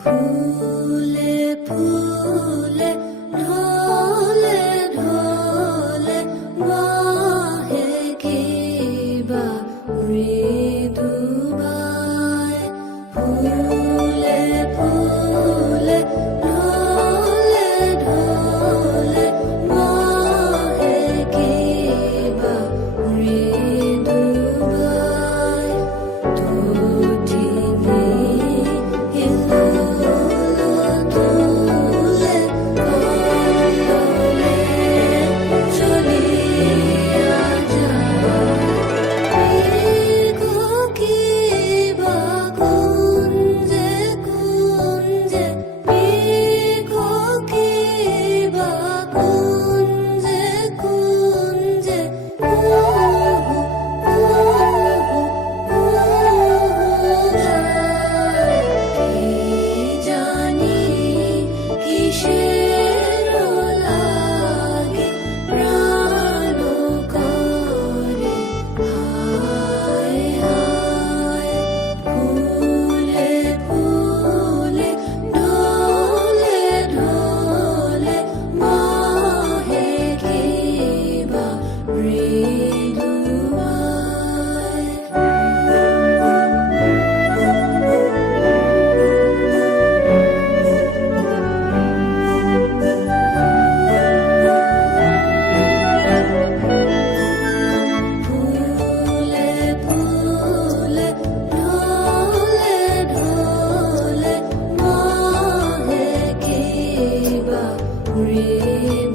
ফুলে ফুলে breathe.